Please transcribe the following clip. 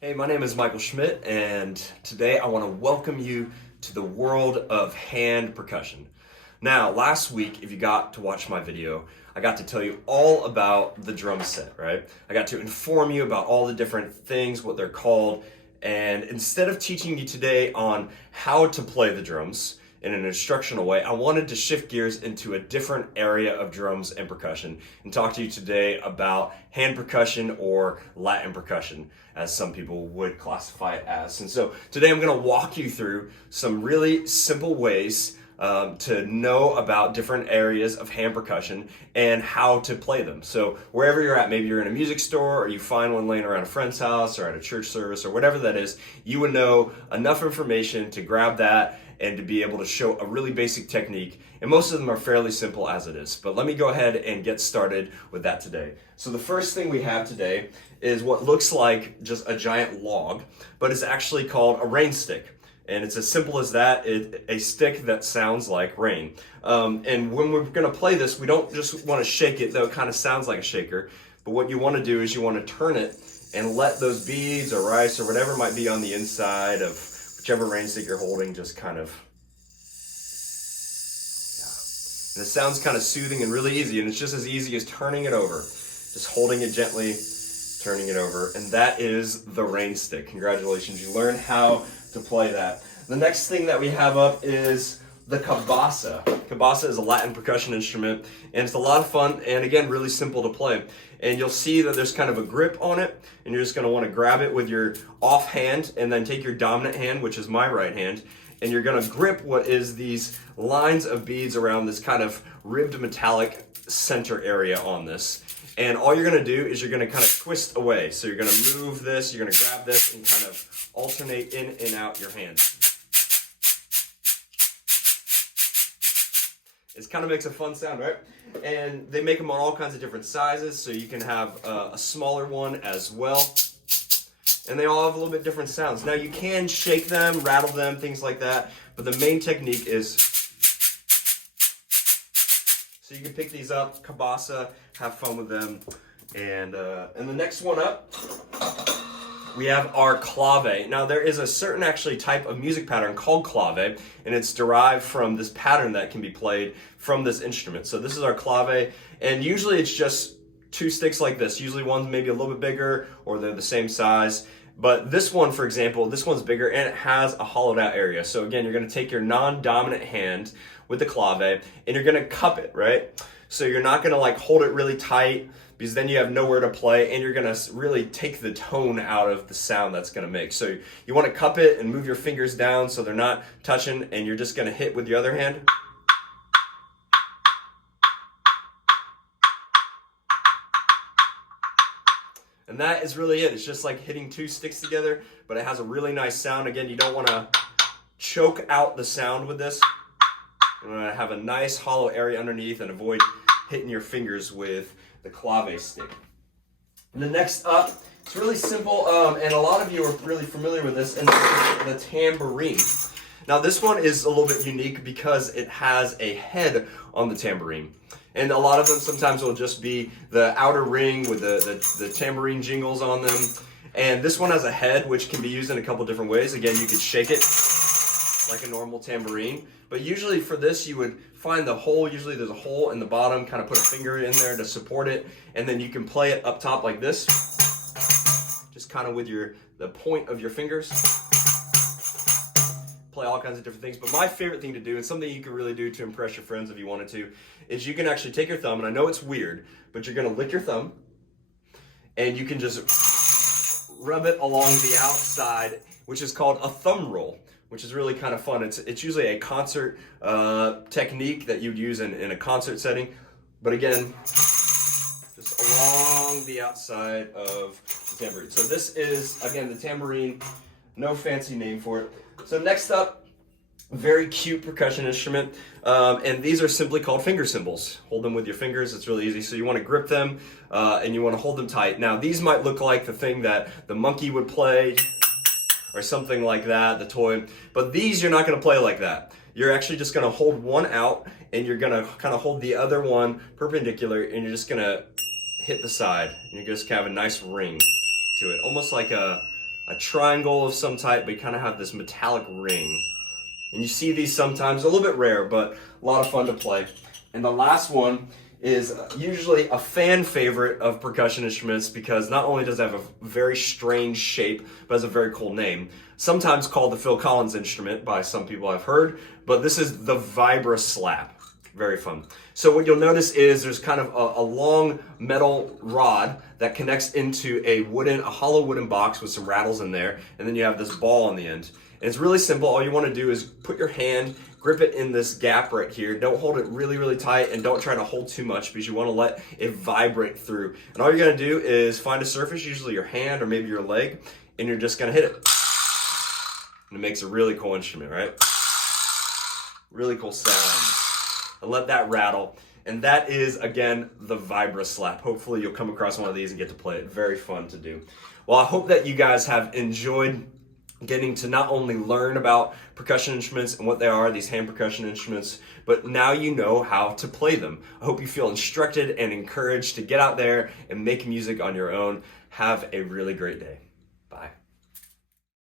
Hey, my name is Michael Schmidt, and today I want to welcome you to the world of hand percussion. Now, last week, if you got to watch my video, I got to tell you all about the drum set, right? I got to inform you about all the different things, what they're called, and instead of teaching you today on how to play the drums in an instructional way, I wanted to shift gears into a different area of drums and percussion and talk to you today about hand percussion or Latin percussion, as some people would classify it as. And so today I'm going to walk you through some really simple ways to know about different areas of hand percussion and how to play them. So wherever you're at, maybe you're in a music store or you find one laying around a friend's house or at a church service or whatever that is, you would know enough information to grab that and to be able to show a really basic technique. And most of them are fairly simple as it is. But let me go ahead and get started with that today. So the first thing we have today is what looks like just a giant log, but it's actually called a rain stick. And it's as simple as that, a stick that sounds like rain. And when we're gonna play this, we don't just wanna shake it, though it kind of sounds like a shaker, but what you wanna do is you wanna turn it and let those beads or rice or whatever might be on the inside of whichever rain stick you're holding just kind of, yeah. And it sounds kind of soothing and really easy, and it's just as easy as turning it over. Just holding it gently, turning it over, and that is the rain stick. Congratulations, you learned how to play that. The next thing that we have up is the cabasa. Cabasa is a Latin percussion instrument, and it's a lot of fun, and again, really simple to play. And you'll see that there's kind of a grip on it, and you're just gonna wanna grab it with your off hand, and then take your dominant hand, which is my right hand, and you're gonna grip what is these lines of beads around this kind of ribbed metallic center area on this. And all you're gonna do is you're gonna kind of twist away. So you're gonna move this, you're gonna grab this, and kind of alternate in and out your hands. It kind of makes a fun sound, right? And they make them on all kinds of different sizes, so you can have a smaller one as well. And they all have a little bit different sounds. Now you can shake them, rattle them, things like that, but the main technique is, so you can pick these up, cabasa, have fun with them. And the next one up, we have our clave. Now there is a certain actually type of music pattern called clave, and it's derived from this pattern that can be played from this instrument. So this is our clave, and usually it's just two sticks like this. Usually one's maybe a little bit bigger or they're the same size. But this one, for example, this one's bigger and it has a hollowed out area. So again, you're gonna take your non-dominant hand with the clave and you're gonna cup it, right? So you're not gonna like hold it really tight because then you have nowhere to play, and you're gonna really take the tone out of the sound that's gonna make. So you wanna cup it and move your fingers down so they're not touching, and you're just gonna hit with your other hand. And that is really it. It's just like hitting two sticks together, but it has a really nice sound. Again, you don't wanna choke out the sound with this. You wanna have a nice hollow area underneath and avoid hitting your fingers with the clave stick. And the next up, it's really simple, and a lot of you are really familiar with this, and this is the tambourine. Now this one is a little bit unique because it has a head on the tambourine. And a lot of them sometimes will just be the outer ring with the tambourine jingles on them. And this one has a head, which can be used in a couple different ways. Again, you could shake it like a normal tambourine, but usually for this you would find the hole. Usually there's a hole in the bottom, kind of put a finger in there to support it, and then you can play it up top like this, just kind of with the point of your fingers. Play all kinds of different things, but my favorite thing to do, and something you can really do to impress your friends if you wanted to, is you can actually take your thumb, and I know it's weird, but you're gonna lick your thumb, and you can just rub it along the outside, which is called a thumb roll, which is really kind of fun. It's usually a concert technique that you'd use in a concert setting. But again, just along the outside of the tambourine. So this is, again, the tambourine, no fancy name for it. So next up, very cute percussion instrument. And these are simply called finger cymbals. Hold them with your fingers, it's really easy. So you wanna grip them and you wanna hold them tight. Now these might look like the thing that the monkey would play, or something like that, the toy. But these, you're not gonna play like that. You're actually just gonna hold one out, and you're gonna kind of hold the other one perpendicular, and you're just gonna hit the side. And you just have a nice ring to it, almost like a a triangle of some type, but you kind of have this metallic ring. And you see these sometimes, a little bit rare, but a lot of fun to play. And the last one is usually a fan favorite of percussion instruments because not only does it have a very strange shape, but has a very cool name. Sometimes called the Phil Collins instrument by some people I've heard, but this is the Vibra Slap. Very fun. So what you'll notice is there's kind of a long metal rod that connects into a hollow wooden box with some rattles in there, and then you have this ball on the end. And it's really simple. All you want to do is put your hand, grip it in this gap right here. Don't hold it really, really tight, and don't try to hold too much because you want to let it vibrate through. And all you're going to do is find a surface, usually your hand or maybe your leg, and you're just going to hit it. And it makes a really cool instrument, right? Really cool sound. And let that rattle. And that is, again, the Vibra Slap. Hopefully you'll come across one of these and get to play it. Very fun to do. Well, I hope that you guys have enjoyed getting to not only learn about percussion instruments and what they are, these hand percussion instruments, but now you know how to play them. I hope you feel instructed and encouraged to get out there and make music on your own. Have a really great day. Bye.